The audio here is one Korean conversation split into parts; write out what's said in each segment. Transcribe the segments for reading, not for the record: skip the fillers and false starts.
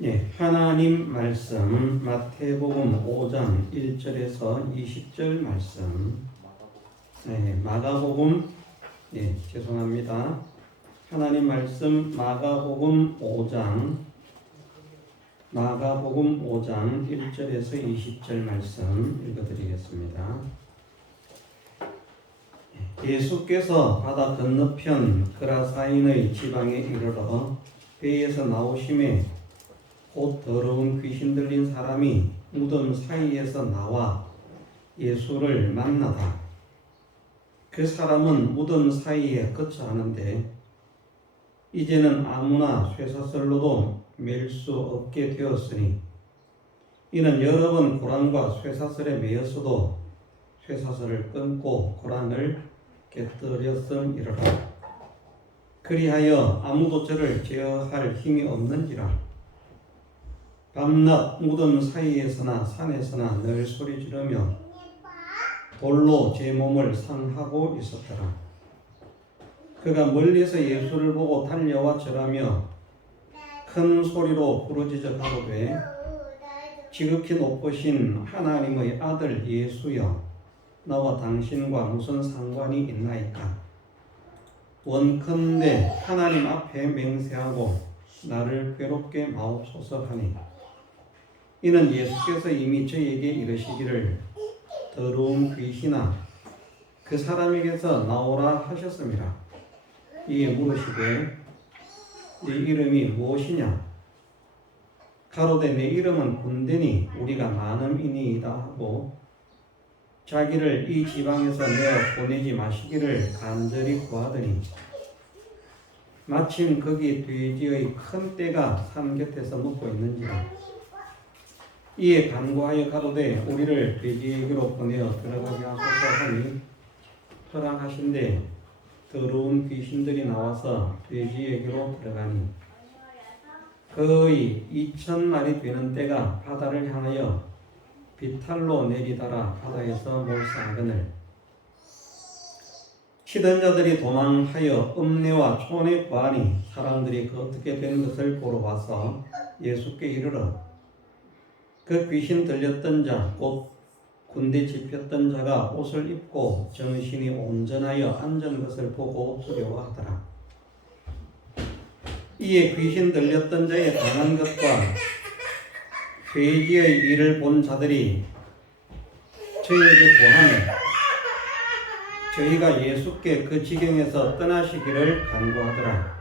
예, 하나님 말씀 마태복음 5장 1절에서 20절 말씀. 마가복음 죄송합니다. 하나님 말씀 마가복음 5장 1절에서 20절 말씀 읽어드리겠습니다. 예수께서 바다 건너편 그라사인의 지방에 이르러 배에서 나오심에 곧 더러운 귀신 들린 사람이 무덤 사이에서 나와 예수를 만나다. 그 사람은 무덤 사이에 거처하는데 이제는 아무나 쇠사슬로도 맬 수 없게 되었으니 이는 여러 번 고랑과 쇠사슬에 매였어도 쇠사슬을 끊고 고랑을 깨뜨렸음이로라. 그리하여 아무도 저를 제어할 힘이 없는지라. 밤낮 무덤 사이에서나 산에서나 늘 소리 지르며 돌로 제 몸을 상하고 있었더라. 그가 멀리서 예수를 보고 달려와 절하며 큰 소리로 부르짖어 가로되 지극히 높으신 하나님의 아들 예수여, 나와 당신과 무슨 상관이 있나이까? 원컨대 하나님 앞에 맹세하고 나를 괴롭게 마옵소서 하니, 이는 예수께서 이미 저에게 이르시기를 더러운 귀신아 그 사람에게서 나오라 하셨습니다. 이에 물으시되 네 이름이 무엇이냐? 가로되 내 이름은 군대니 우리가 많음이니이다 하고 자기를 이 지방에서 내어 보내지 마시기를 간절히 구하더니 마침 거기 돼지의 큰 떼가 산 곁에서 먹고 있는지라. 이에 간구하여 가로되 우리를 돼지에게로 보내어 들어가게 하소서 하니 허락하신대 더러운 귀신들이 나와서 돼지에게로 들어가니 거의 2,000마리 되는 떼가 바다를 향하여 비탈로 내리다라 바다에서 몰사하거늘 치던 자들이 도망하여 읍내와 촌에 거하니 사람들이 그 어떻게 된 것을 보러 와서 예수께 이르러 그 귀신 들렸던 자 곧 군대 집혔던 자가 옷을 입고 정신이 온전하여 앉은 것을 보고 두려워하더라. 이에 귀신 들렸던 자의 당한 것과 돼지의 일을 본 자들이 저희에게 고하며 저희가 예수께 그 지경에서 떠나시기를 간구하더라.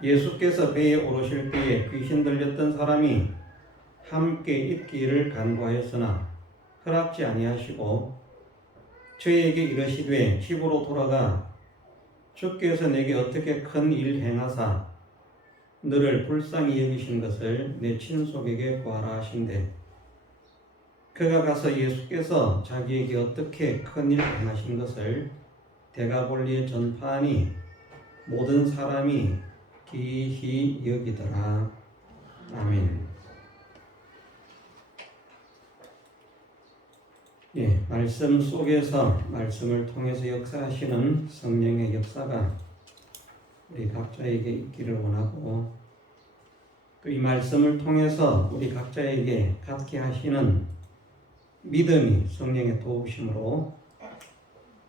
예수께서 배에 오르실 때에 귀신 들렸던 사람이 함께 있기를 간구하였으나 허락지 아니하시고 저희에게 이르시되 집으로 돌아가 주께서 내게 어떻게 큰 일 행하사 너를 불쌍히 여기신 것을 내 친속에게 구하라 하신대. 그가 가서 예수께서 자기에게 어떻게 큰 일 행하신 것을 데가볼리에 전파하니 모든 사람이 기히 여기더라. 아멘. 말씀 속에서 말씀을 통해서 역사하시는 성령의 역사가 우리 각자에게 있기를 원하고 또 이 말씀을 통해서 우리 각자에게 갖게 하시는 믿음이 성령의 도우심으로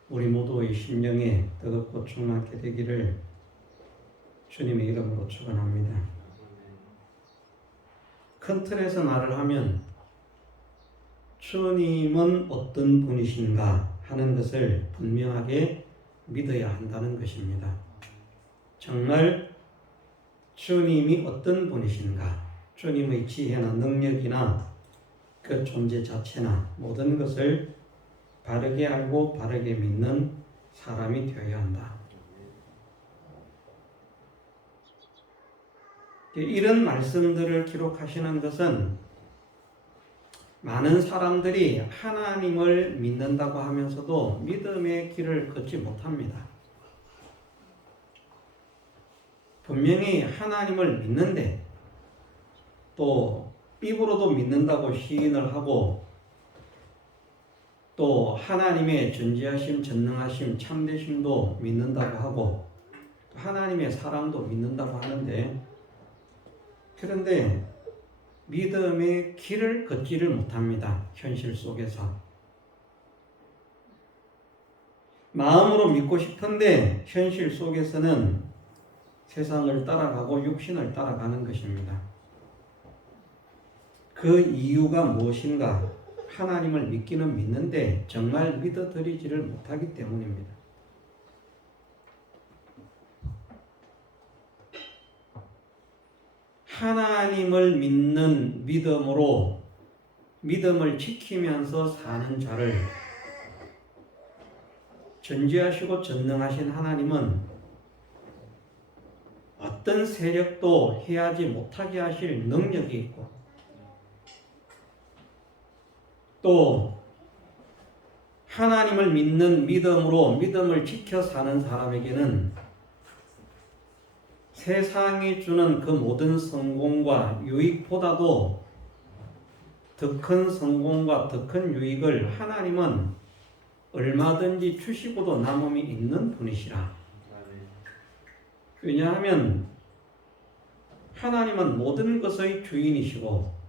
우리 모두의 심령에 뜨겁고 충만하게 되기를 주님의 이름으로 축원합니다. 큰 틀에서 말을 하면 주님은 어떤 분이신가 하는 것을 분명하게 믿어야 한다는 것입니다. 정말 주님이 어떤 분이신가, 주님의 지혜나 능력이나 그 존재 자체나 모든 것을 바르게 알고 바르게 믿는 사람이 되어야 한다. 이런 말씀들을 기록하시는 것은 많은 사람들이 하나님을 믿는다고 하면서도 믿음의 길을 걷지 못합니다. 분명히 하나님을 믿는데 또 입으로도 믿는다고 시인을 하고 또 하나님의 전지하심, 전능하심, 참되심도 믿는다고 하고 또 하나님의 사랑도 믿는다고 하는데, 그런데 믿음의 길을 걷지를 못합니다. 현실 속에서. 마음으로 믿고 싶은데 현실 속에서는 세상을 따라가고 육신을 따라가는 것입니다. 그 이유가 무엇인가? 하나님을 믿기는 믿는데 정말 믿어드리지를 못하기 때문입니다. 하나님을 믿는 믿음으로 믿음을 지키면서 사는 자를 전지하시고 전능하신 하나님은 어떤 세력도 해하지 못하게 하실 능력이 있고, 또 하나님을 믿는 믿음으로 믿음을 지켜 사는 사람에게는 세상이 주는 그 모든 성공과 유익보다도 더 큰 성공과 더 큰 유익을 하나님은 얼마든지 주시고도 남음이 있는 분이시라. 왜냐하면 하나님은 모든 것의 주인이시고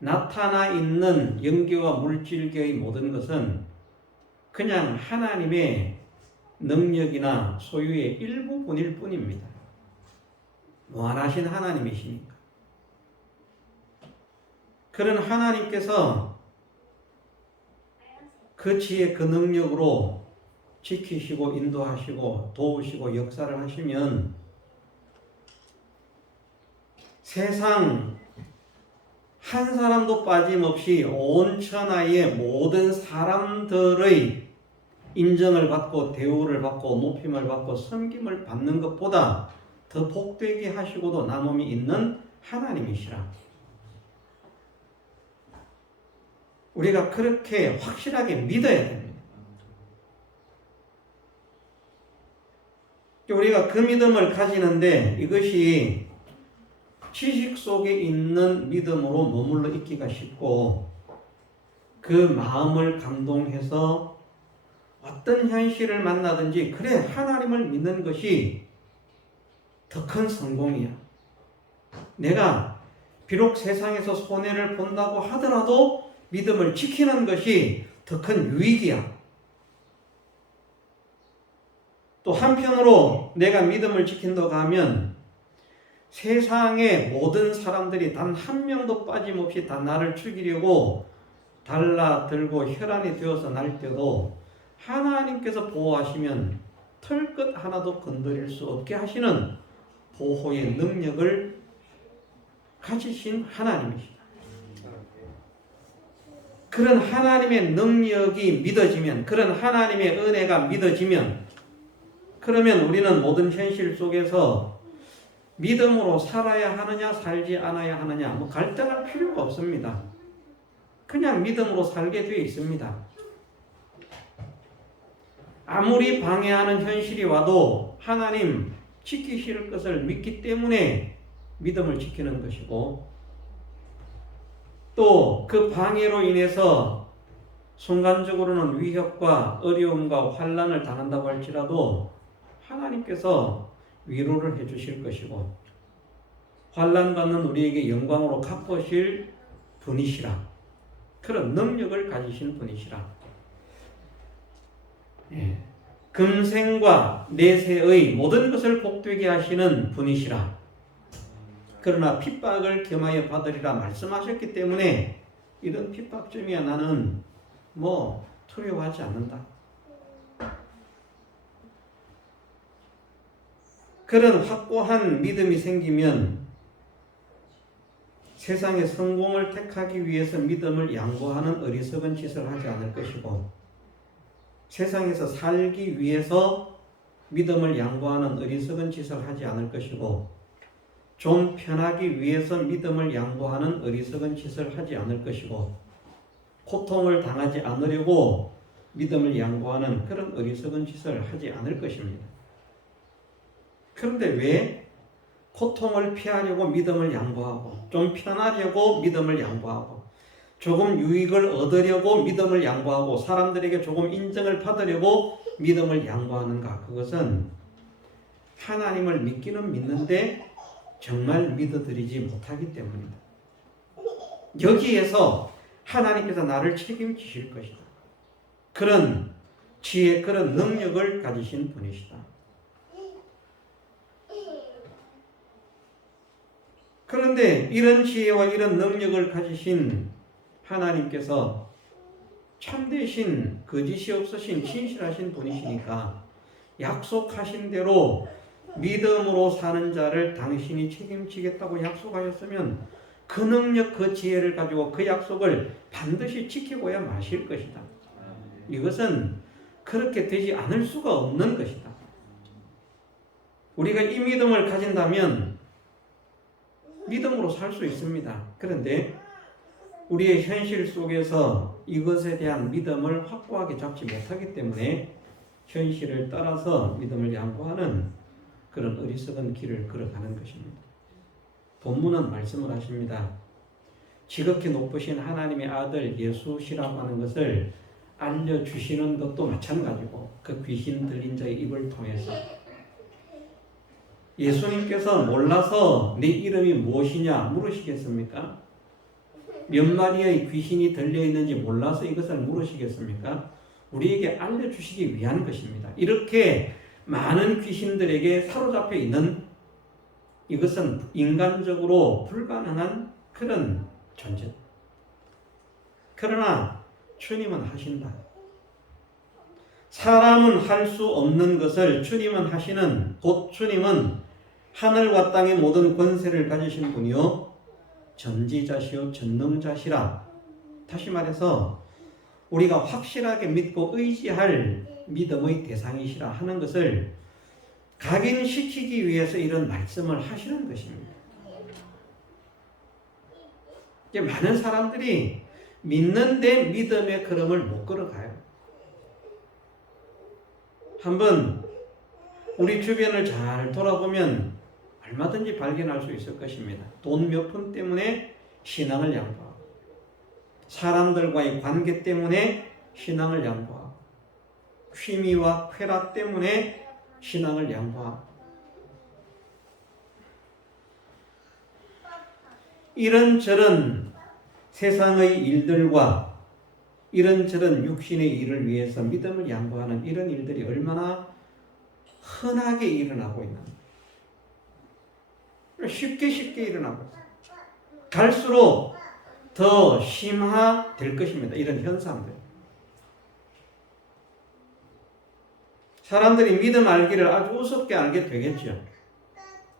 나타나 있는 영계와 물질계의 모든 것은 그냥 하나님의 능력이나 소유의 일부분일 뿐입니다. 무한하신 하나님이시니까. 그런 하나님께서 그 지혜, 그 능력으로 지키시고 인도하시고 도우시고 역사를 하시면 세상 한 사람도 빠짐없이 온 천하의 모든 사람들의 인정을 받고 대우를 받고 높임을 받고 섬김을 받는 것보다 더 복되게 하시고도 남음이 있는 하나님이시라. 우리가 그렇게 확실하게 믿어야 됩니다. 우리가 그 믿음을 가지는데 이것이 지식 속에 있는 믿음으로 머물러 있기가 쉽고, 그 마음을 감동해서 어떤 현실을 만나든지 그래 하나님을 믿는 것이 더 큰 성공이야. 내가 비록 세상에서 손해를 본다고 하더라도 믿음을 지키는 것이 더 큰 유익이야. 또 한편으로 내가 믿음을 지킨다고 하면 세상의 모든 사람들이 단 한 명도 빠짐없이 다 나를 죽이려고 달라들고 혈안이 되어서 날 때도 하나님께서 보호하시면 털끝 하나도 건드릴 수 없게 하시는 보호의 능력을 가지신 하나님이시다. 그런 하나님의 능력이 믿어지면, 그런 하나님의 은혜가 믿어지면, 그러면 우리는 모든 현실 속에서 믿음으로 살아야 하느냐 살지 않아야 하느냐 갈등할 필요가 없습니다. 그냥 믿음으로 살게 되어 있습니다. 아무리 방해하는 현실이 와도 하나님 지키실 것을 믿기 때문에 믿음을 지키는 것이고, 또 그 방해로 인해서 순간적으로는 위협과 어려움과 환난을 당한다고 할지라도 하나님께서 위로를 해주실 것이고 환난받는 우리에게 영광으로 갚으실 분이시라. 그런 능력을 가지신 분이시라. 금생과 내세의 모든 것을 복되게 하시는 분이시라. 그러나 핍박을 겸하여 받으리라 말씀하셨기 때문에 이런 핍박점이야 나는 두려워하지 않는다. 그런 확고한 믿음이 생기면 세상의 성공을 택하기 위해서 믿음을 양보하는 어리석은 짓을 하지 않을 것이고, 세상에서 살기 위해서 믿음을 양보하는 어리석은 짓을 하지 않을 것이고, 좀 편하기 위해서 믿음을 양보하는 어리석은 짓을 하지 않을 것이고, 고통을 당하지 않으려고 믿음을 양보하는 그런 어리석은 짓을 하지 않을 것입니다. 그런데 왜 고통을 피하려고 믿음을 양보하고, 좀 편하려고 믿음을 양보하고, 조금 유익을 얻으려고 믿음을 양보하고 사람들에게 조금 인정을 받으려고 믿음을 양보하는가? 그것은 하나님을 믿기는 믿는데 정말 믿어드리지 못하기 때문이다. 여기에서 하나님께서 나를 책임지실 것이다. 그런 지혜, 그런 능력을 가지신 분이시다. 그런데 이런 지혜와 이런 능력을 가지신 하나님께서 참되신, 거짓이 없으신, 진실하신 분이시니까 약속하신 대로 믿음으로 사는 자를 당신이 책임지겠다고 약속하셨으면 그 능력, 그 지혜를 가지고 그 약속을 반드시 지키고야 마실 것이다. 이것은 그렇게 되지 않을 수가 없는 것이다. 우리가 이 믿음을 가진다면 믿음으로 살 수 있습니다. 그런데 우리의 현실 속에서 이것에 대한 믿음을 확고하게 잡지 못하기 때문에 현실을 따라서 믿음을 양보하는 그런 어리석은 길을 걸어가는 것입니다. 본문은 말씀을 하십니다. 지극히 높으신 하나님의 아들 예수시라고 하는 것을 알려주시는 것도 마찬가지고 그 귀신 들린 자의 입을 통해서 예수님께서 몰라서 내 이름이 무엇이냐 물으시겠습니까? 몇 마리의 귀신이 들려있는지 몰라서 이것을 물으시겠습니까? 우리에게 알려주시기 위한 것입니다. 이렇게 많은 귀신들에게 사로잡혀 있는 이것은 인간적으로 불가능한 그런 존재. 그러나 주님은 하신다. 사람은 할 수 없는 것을 주님은 하시는, 곧 주님은 하늘과 땅의 모든 권세를 가지신 분이요 전지자시요 전능자시라. 다시 말해서 우리가 확실하게 믿고 의지할 믿음의 대상이시라 하는 것을 각인시키기 위해서 이런 말씀을 하시는 것입니다. 이제 많은 사람들이 믿는데 믿음의 걸음을 못 걸어가요. 한번 우리 주변을 잘 돌아보면 얼마든지 발견할 수 있을 것입니다. 돈 몇 푼 때문에 신앙을 양보하고, 사람들과의 관계 때문에 신앙을 양보하고, 취미와 쾌락 때문에 신앙을 양보하고, 이런저런 세상의 일들과 이런저런 육신의 일을 위해서 믿음을 양보하는 이런 일들이 얼마나 흔하게 일어나고 있는, 쉽게 일어나고 있어요. 갈수록 더 심화될 것입니다. 이런 현상들. 사람들이 믿음 알기를 아주 우습게 알게 되겠죠.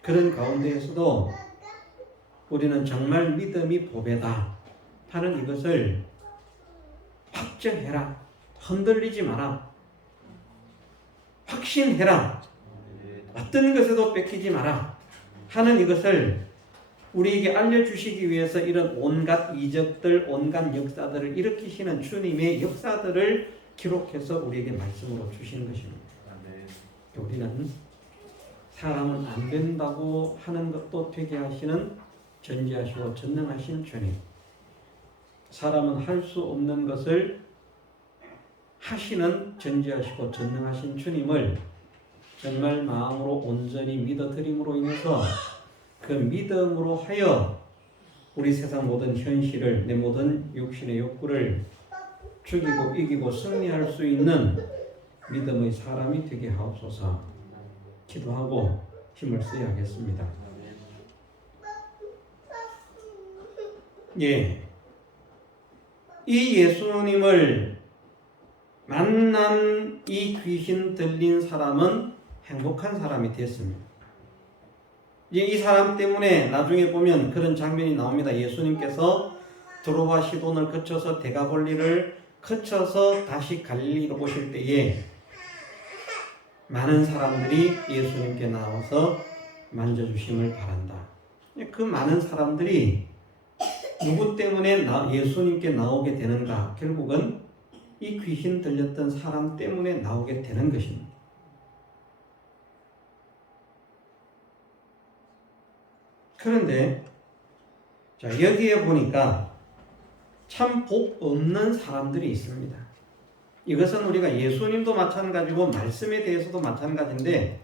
그런 가운데에서도 우리는 정말 믿음이 보배다 하는 이것을 확정해라. 흔들리지 마라. 확신해라. 어떤 것에도 뺏기지 마라 하는 이것을 우리에게 알려주시기 위해서 이런 온갖 이적들, 온갖 역사들을 일으키시는 주님의 역사들을 기록해서 우리에게 말씀으로 주시는 것입니다. 우리는 사람은 안 된다고 하는 것도 되게 하시는 전지하시고 전능하신 주님, 사람은 할 수 없는 것을 하시는 전지하시고 전능하신 주님을 정말 마음으로 온전히 믿어드림으로 인해서 그 믿음으로 하여 우리 세상 모든 현실을, 내 모든 육신의 욕구를 죽이고 이기고 승리할 수 있는 믿음의 사람이 되게 하옵소서. 기도하고 힘을 써야겠습니다. 예, 이 예수님을 만난 이 귀신 들린 사람은 행복한 사람이 됐습니다. 이제 이 사람 때문에 나중에 보면 그런 장면이 나옵니다. 예수님께서 두로와 시돈을 거쳐서 대가볼리를 거쳐서 다시 갈릴리로 오실 때에 많은 사람들이 예수님께 나와서 만져주심을 바란다. 그 많은 사람들이 누구 때문에 예수님께 나오게 되는가? 결국은 이 귀신 들렸던 사람 때문에 나오게 되는 것입니다. 그런데 자, 여기에 보니까 참 복 없는 사람들이 있습니다. 이것은 우리가 예수님도 마찬가지고 말씀에 대해서도 마찬가지인데,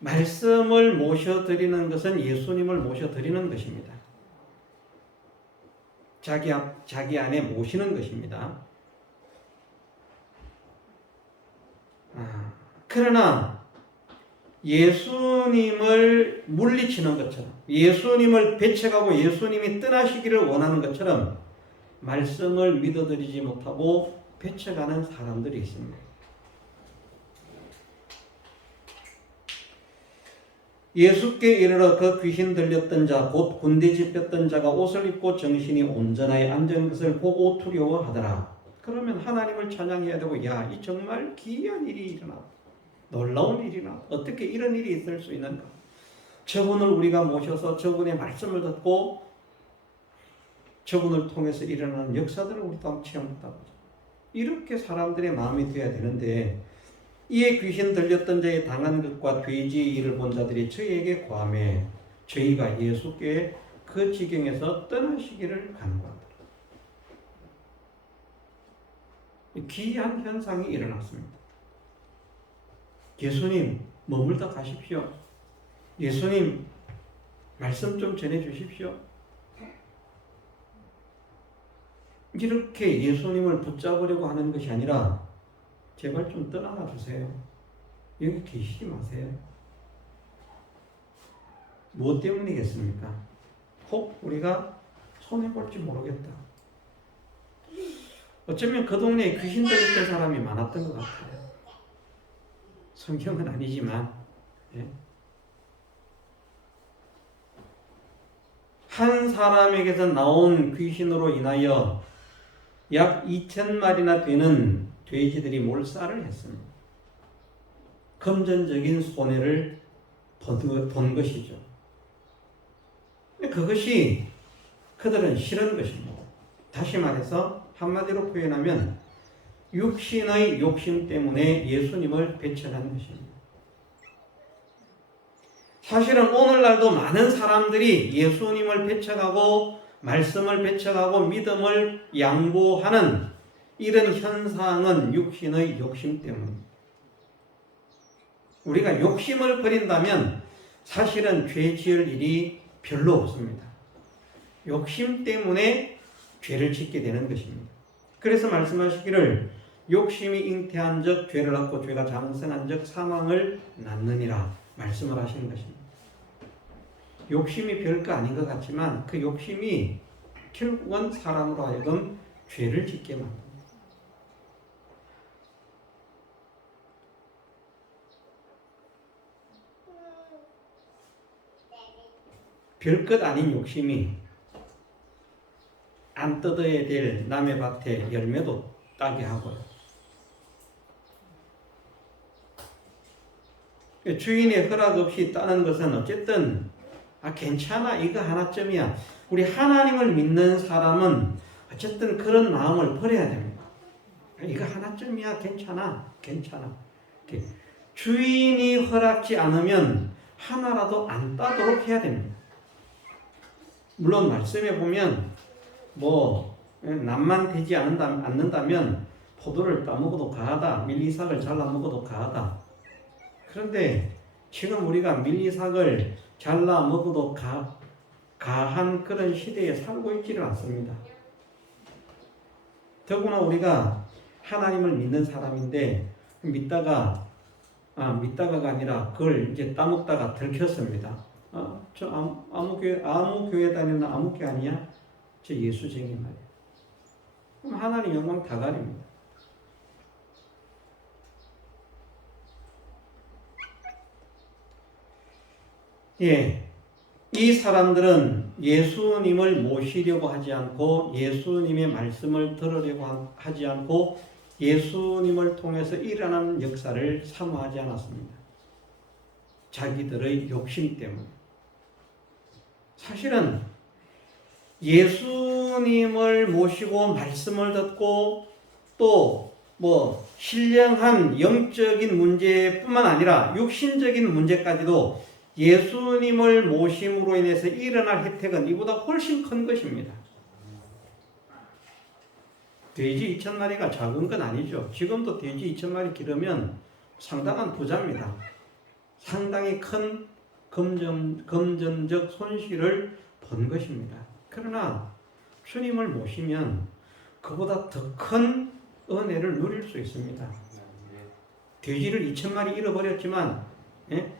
말씀을 모셔드리는 것은 예수님을 모셔드리는 것입니다. 자기 안에 모시는 것입니다. 그러나 예수님을 물리치는 것처럼, 예수님을 배척하고 예수님이 떠나시기를 원하는 것처럼 말씀을 믿어드리지 못하고 배척하는 사람들이 있습니다. 예수께 이르러 그 귀신 들렸던 자 곧 군대 집혔던 자가 옷을 입고 정신이 온전하여 앉은 것을 보고 두려워하더라. 그러면 하나님을 찬양해야 되고, 야, 이 정말 기이한 일이 일어났다, 놀라운 일이 일어났다, 어떻게 이런 일이 있을 수 있는가, 저분을 우리가 모셔서 저분의 말씀을 듣고 저분을 통해서 일어나는 역사들을 우리도 한번 체험했다고, 이렇게 사람들의 마음이 되어야 되는데, 이에 귀신 들렸던 자의 당한 것과 돼지의 일을 본 자들이 저희에게 고하매 저희가 예수께 그 지경에서 떠나시기를 간구하더라. 기이한 현상이 일어났습니다. 예수님 머물다 가십시오. 예수님 말씀 좀 전해 주십시오. 이렇게 예수님을 붙잡으려고 하는 것이 아니라, 제발 좀 떠나가 주세요. 여기 계시지 마세요. 무엇 때문이겠습니까? 혹 우리가 손해볼지 모르겠다. 어쩌면 그 동네에 귀신 들렸던 사람이 많았던 것 같아요. 성경은 아니지만, 한 사람에게서 나온 귀신으로 인하여 약 2,000마리나 되는 돼지들이 몰살을 했습니다. 금전적인 손해를 본 것이죠. 그것이 그들은 싫은 것입니다. 다시 말해서 한마디로 표현하면 육신의 욕심 때문에 예수님을 배척한 것입니다. 사실은 오늘날도 많은 사람들이 예수님을 배척하고 말씀을 배척하고 믿음을 양보하는 이런 현상은 육신의 욕심 때문입니다. 우리가 욕심을 버린다면 사실은 죄 지을 일이 별로 없습니다. 욕심 때문에 죄를 짓게 되는 것입니다. 그래서 말씀하시기를 욕심이 잉태한 적 죄를 낳고 죄가 장성한 적 사망을 낳느니라 말씀을 하시는 것입니다. 욕심이 별거 아닌 것 같지만 그 욕심이 결국은 사람으로 하여금 죄를 짓게 만듭니다. 별것 아닌 욕심이 안 뜯어야 될 남의 밭에 열매도 따게 하고요. 주인의 허락 없이 따는 것은 어쨌든 괜찮아, 이거 하나쯤이야. 우리 하나님을 믿는 사람은 어쨌든 그런 마음을 버려야 됩니다. 이거 하나쯤이야, 괜찮아. 주인이 허락지 않으면 하나라도 안 따도록 해야 됩니다. 물론 말씀에 보면 낫만 되지 않는다면 포도를 따먹어도 가하다, 밀리삭을 잘라 먹어도 가하다. 그런데 지금 우리가 밀리삭을 잘라 먹어도 가한 그런 시대에 살고 있지를 않습니다. 더구나 우리가 하나님을 믿는 사람인데 믿다가가 아니라 그걸 이제 따먹다가 들켰습니다. 저 아무 교회 다니는 아무 교 아니야? 저 예수쟁이 말이야. 그럼 하나님 영광 다 가립니다. 이 사람들은 예수님을 모시려고 하지 않고 예수님의 말씀을 들으려고 하지 않고 예수님을 통해서 일어나는 역사를 사모하지 않았습니다. 자기들의 욕심 때문에. 사실은 예수님을 모시고 말씀을 듣고 또 신령한 영적인 문제뿐만 아니라 육신적인 문제까지도 예수님을 모심으로 인해서 일어날 혜택은 이보다 훨씬 큰 것입니다. 돼지 2,000마리가 작은 건 아니죠. 지금도 돼지 2,000마리 기르면 상당한 부자입니다. 상당히 큰 금전적 손실을 본 것입니다. 그러나 주님을 모시면 그보다 더 큰 은혜를 누릴 수 있습니다. 돼지를 2,000마리 잃어버렸지만,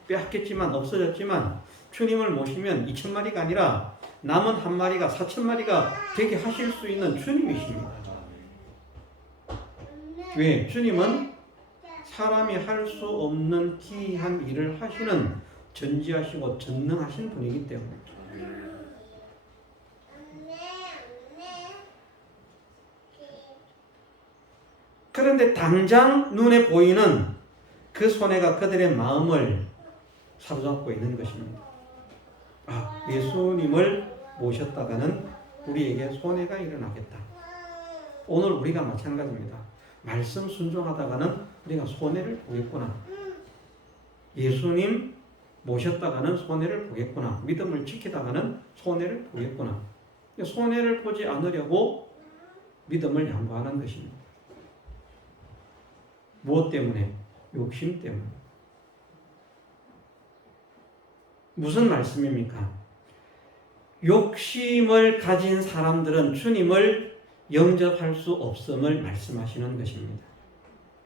빼앗겼지만, 없어졌지만 주님을 모시면 2,000마리가 아니라 남은 한 마리가 4,000마리가 되게 하실 수 있는 주님이십니다. 왜? 주님은 사람이 할 수 없는 기이한 일을 하시는 전지하시고 전능하신 분이기 때문이죠. 그런데 당장 눈에 보이는 그 손해가 그들의 마음을 사로잡고 있는 것입니다. 아, 예수님을 모셨다가는 우리에게 손해가 일어나겠다. 오늘 우리가 마찬가지입니다. 말씀 순종하다가는 우리가 손해를 보겠구나. 예수님 모셨다가는 손해를 보겠구나. 믿음을 지키다가는 손해를 보겠구나. 손해를 보지 않으려고 믿음을 양보하는 것입니다. 무엇 때문에? 욕심 때문에. 무슨 말씀입니까? 욕심을 가진 사람들은 주님을 영접할 수 없음을 말씀하시는 것입니다.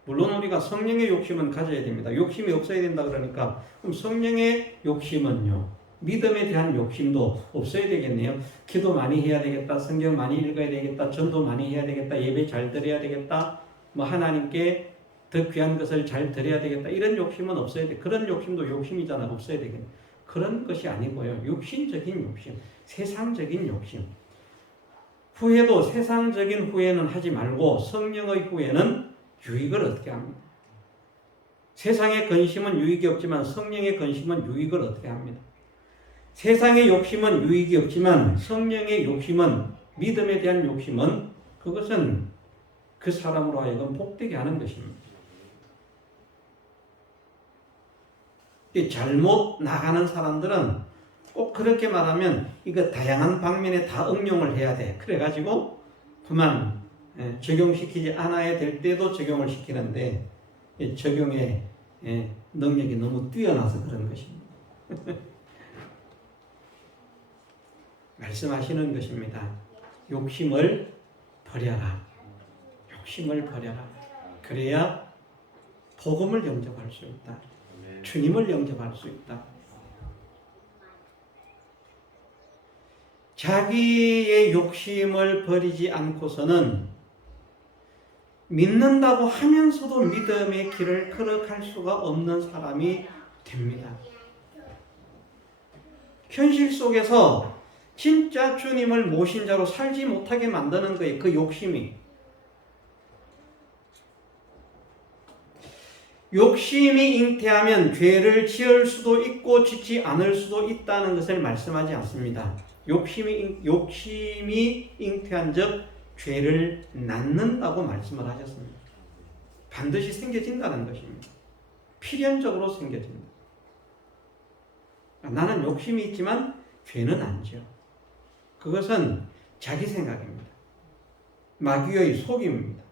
물론 우리가 성령의 욕심은 가져야 됩니다. 욕심이 없어야 된다 그러니까 그럼 성령의 욕심은요, 믿음에 대한 욕심도 없어야 되겠네요. 기도 많이 해야 되겠다, 성경 많이 읽어야 되겠다, 전도 많이 해야 되겠다, 예배 잘 드려야 되겠다, 하나님께 더 귀한 것을 잘 드려야 되겠다, 이런 욕심은 없어야 돼. 그런 욕심도 욕심이잖아. 없어야 되겠네. 그런 것이 아니고요, 육신적인 욕심, 세상적인 욕심. 후회도 세상적인 후회는 하지 말고 성령의 후회는 유익을 얻게 합니다. 세상의 근심은 유익이 없지만 성령의 근심은 유익을 얻게 합니다. 세상의 욕심은 유익이 없지만 성령의 욕심은, 믿음에 대한 욕심은, 그것은 그 사람으로 하여금 복되게 하는 것입니다. 잘못 나가는 사람들은 꼭 그렇게 말하면 이거 다양한 방면에 다 응용을 해야 돼. 그래가지고 그만 적용시키지 않아야 될 때도 적용을 시키는데 적용의 능력이 너무 뛰어나서 그런 것입니다. 말씀하시는 것입니다. 욕심을 버려라. 욕심을 버려라. 그래야 복음을 영접할 수 있다. 주님을 영접할 수 있다. 자기의 욕심을 버리지 않고서는 믿는다고 하면서도 믿음의 길을 걸어갈 수가 없는 사람이 됩니다. 현실 속에서 진짜 주님을 모신 자로 살지 못하게 만드는 거예요. 그 욕심이. 욕심이 잉태하면 죄를 지을 수도 있고 짓지 않을 수도 있다는 것을 말씀하지 않습니다. 욕심이 잉태한 적 죄를 낳는다고 말씀을 하셨습니다. 반드시 생겨진다는 것입니다. 필연적으로 생겨진다. 나는 욕심이 있지만 죄는 안 지어. 그것은 자기 생각입니다. 마귀의 속임입니다.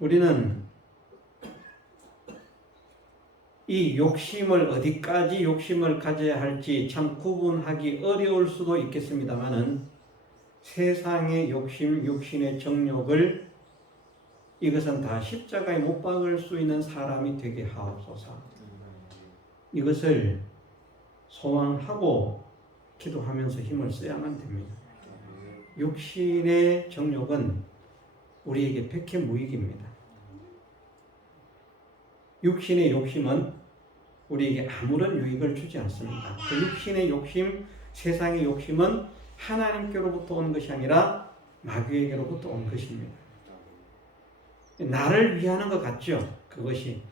우리는 이 욕심을 어디까지 욕심을 가져야 할지 참 구분하기 어려울 수도 있겠습니다만은 세상의 욕심, 육신의 정욕을 이것은 다 십자가에 못 박을 수 있는 사람이 되게 하옵소서. 이것을 소망하고 기도하면서 힘을 써야만 됩니다. 육신의 정욕은 우리에게 백해무익입니다. 육신의 욕심은 우리에게 아무런 유익을 주지 않습니다. 그 육신의 욕심, 세상의 욕심은 하나님께로부터 온 것이 아니라 마귀에게로부터 온 것입니다. 나를 위하는 것 같죠? 그것이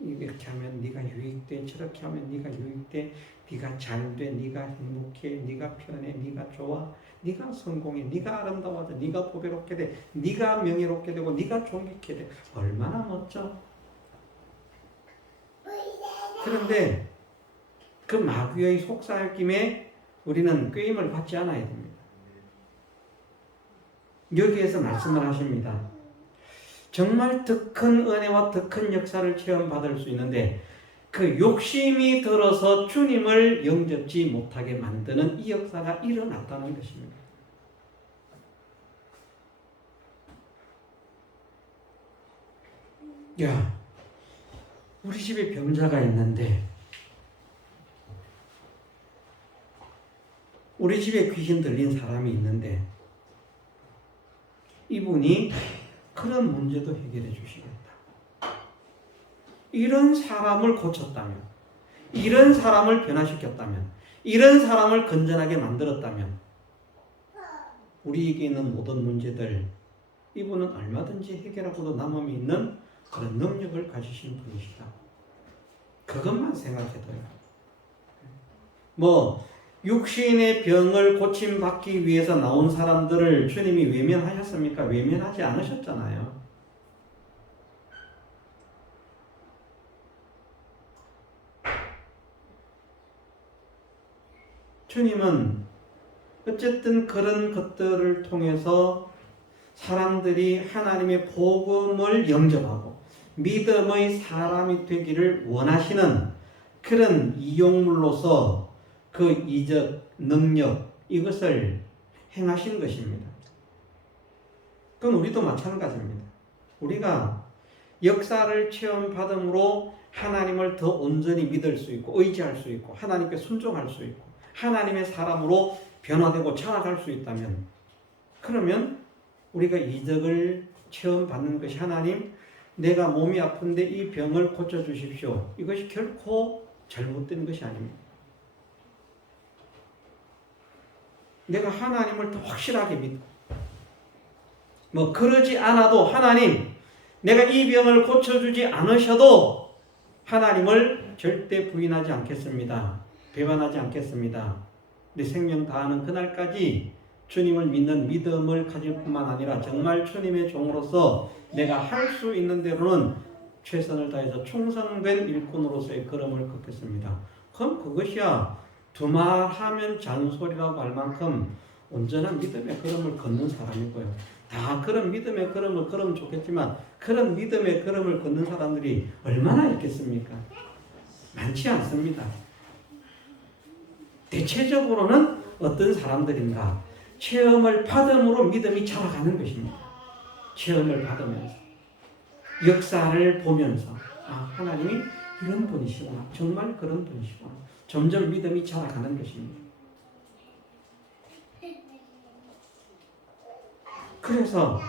이렇게 하면 네가 유익돼, 저렇게 하면 네가 유익돼, 네가 잘돼, 네가 행복해, 네가 편해, 네가 좋아, 네가 성공해, 네가 아름다워져, 네가 보배롭게 돼, 네가 명예롭게 되고 네가 존귀케 돼. 얼마나 멋져. 그런데 그 마귀의 속삭임에 우리는 꾀임을 받지 않아야 됩니다. 여기에서 말씀을 하십니다. 정말 더 큰 은혜와 더 큰 역사를 체험받을 수 있는데 그 욕심이 들어서 주님을 영접지 못하게 만드는 이 역사가 일어났다는 것입니다. 야, 우리 집에 병자가 있는데 우리 집에 귀신 들린 사람이 있는데 이분이 그런 문제도 해결해 주시겠다. 이런 사람을 고쳤다면, 이런 사람을 변화시켰다면, 이런 사람을 건전하게 만들었다면 우리에게 있는 모든 문제들 이분은 얼마든지 해결하고도 남음이 있는 그런 능력을 가지신 분이시다. 그것만 생각해도요. 육신의 병을 고침받기 위해서 나온 사람들을 주님이 외면하셨습니까? 외면하지 않으셨잖아요. 주님은 어쨌든 그런 것들을 통해서 사람들이 하나님의 복음을 영접하고 믿음의 사람이 되기를 원하시는 그런 이용물로서 그 이적, 능력 이것을 행하신 것입니다. 그건 우리도 마찬가지입니다. 우리가 역사를 체험받음으로 하나님을 더 온전히 믿을 수 있고 의지할 수 있고 하나님께 순종할 수 있고 하나님의 사람으로 변화되고 자라갈 수 있다면 그러면 우리가 이적을 체험받는 것이 하나님 내가 몸이 아픈데 이 병을 고쳐주십시오. 이것이 결코 잘못된 것이 아닙니다. 내가 하나님을 더 확실하게 믿고 그러지 않아도 하나님 내가 이 병을 고쳐주지 않으셔도 하나님을 절대 부인하지 않겠습니다. 배반하지 않겠습니다. 내 생명 다하는 그날까지 주님을 믿는 믿음을 가질 뿐만 아니라 정말 주님의 종으로서 내가 할 수 있는 대로는 최선을 다해서 충성된 일꾼으로서의 걸음을 걷겠습니다. 그럼 그것이야 두말하면 잔소리라고 할 만큼 온전한 믿음의 걸음을 걷는 사람이고요. 다 그런 믿음의 걸음을 걸으면 좋겠지만 그런 믿음의 걸음을 걷는 사람들이 얼마나 있겠습니까? 많지 않습니다. 대체적으로는 어떤 사람들인가? 체험을 받음으로 믿음이 자라가는 것입니다. 체험을 받으면서 역사를 보면서 하나님이 이런 분이시구나. 정말 그런 분이시구나. 점점 믿음이 자라가는 것입니다. 그래서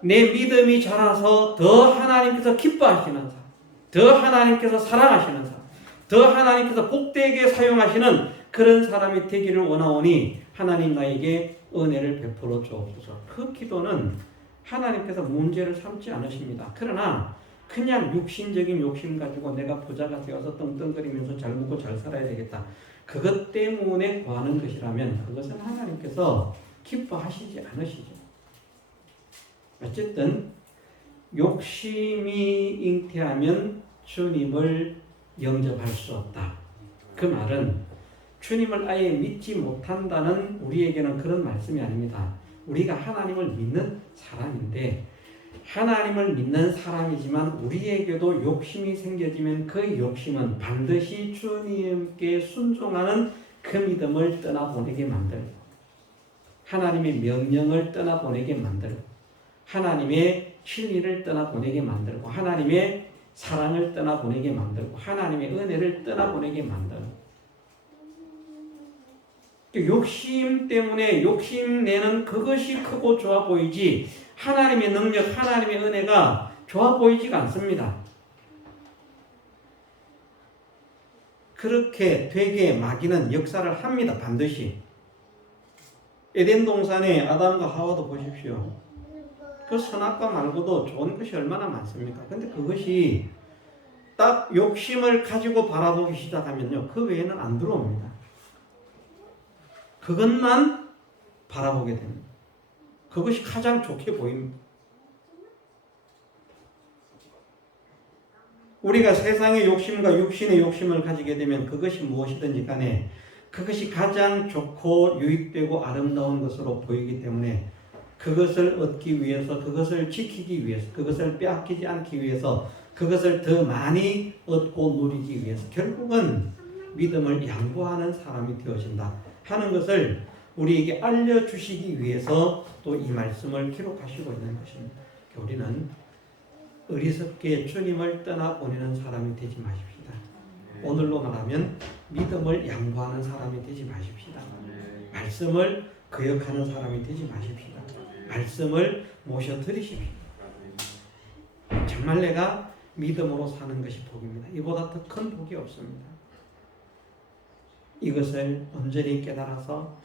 내 믿음이 자라서 더 하나님께서 기뻐하시는 사람, 더 하나님께서 사랑하시는 사람, 더 하나님께서 복되게 사용하시는 그런 사람이 되기를 원하오니 하나님 나에게 은혜를 베풀어 주옵소서. 그 기도는 하나님께서 문제를 삼지 않으십니다. 그러나 그냥 육신적인 욕심 가지고 내가 부자가 되어서 떵떵거리면서 잘 먹고 잘 살아야 되겠다. 그것 때문에 구하는 것이라면 그것은 하나님께서 기뻐하시지 않으시죠. 어쨌든 욕심이 잉태하면 주님을 영접할 수 없다. 그 말은 주님을 아예 믿지 못한다는 우리에게는 그런 말씀이 아닙니다. 우리가 하나님을 믿는 사람인데 하나님을 믿는 사람이지만 우리에게도 욕심이 생겨지면 그 욕심은 반드시 주님께 순종하는 그 믿음을 떠나보내게 만들고 하나님의 명령을 떠나보내게 만들고 하나님의 진리를 떠나보내게 만들고 하나님의 사랑을 떠나보내게 만들고 하나님의 은혜를 떠나보내게 만들고 욕심 때문에 욕심내는 그것이 크고 좋아 보이지 하나님의 능력, 하나님의 은혜가 좋아 보이지가 않습니다. 그렇게 되게 마귀는 역사를 합니다. 반드시. 에덴 동산에 아담과 하와도 보십시오. 그 선악과 말고도 좋은 것이 얼마나 많습니까? 근데 그것이 딱 욕심을 가지고 바라보기 시작하면요. 그 외에는 안 들어옵니다. 그것만 바라보게 됩니다. 그것이 가장 좋게 보입니다. 우리가 세상의 욕심과 육신의 욕심을 가지게 되면 그것이 무엇이든지 간에 그것이 가장 좋고 유익되고 아름다운 것으로 보이기 때문에 그것을 얻기 위해서, 그것을 지키기 위해서, 그것을 빼앗기지 않기 위해서, 그것을 더 많이 얻고 누리기 위해서 결국은 믿음을 양보하는 사람이 되어진다 하는 것을 우리에게 알려주시기 위해서 또 이 말씀을 기록하시고 있는 것입니다. 우리는 어리석게 주님을 떠나보내는 사람이 되지 마십시다. 오늘로 말하면 믿음을 양보하는 사람이 되지 마십시다. 말씀을 거역하는 사람이 되지 마십시다. 말씀을 모셔드리십시오. 정말 내가 믿음으로 사는 것이 복입니다. 이보다 더 큰 복이 없습니다. 이것을 온전히 깨달아서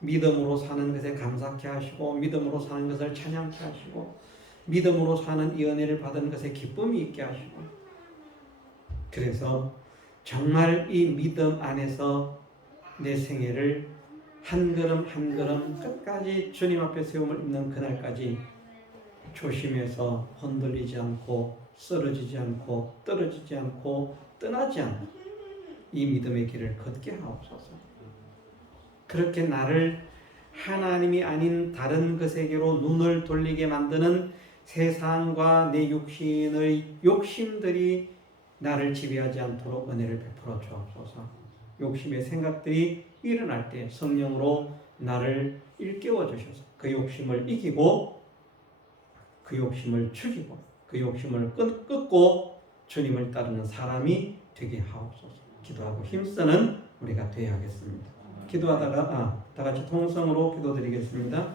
믿음으로 사는 것에 감사케 하시고 믿음으로 사는 것을 찬양케 하시고 믿음으로 사는 이 은혜를 받은 것에 기쁨이 있게 하시고 그래서 정말 이 믿음 안에서 내 생애를 한 걸음 한 걸음 끝까지 주님 앞에 세움을 입는 그날까지 조심해서 흔들리지 않고 쓰러지지 않고 떨어지지 않고 떠나지 않고 이 믿음의 길을 걷게 하옵소서. 그렇게 나를 하나님이 아닌 다른 것에게로 눈을 돌리게 만드는 세상과 내 육신의 욕심들이 나를 지배하지 않도록 은혜를 베풀어 주옵소서. 욕심의 생각들이 일어날 때 성령으로 나를 일깨워 주셔서 그 욕심을 이기고 그 욕심을 죽이고 그 욕심을 끊고 주님을 따르는 사람이 되게 하옵소서. 기도하고 힘쓰는 우리가 되어야겠습니다. 기도하다가 다 같이 통성으로 기도드리겠습니다.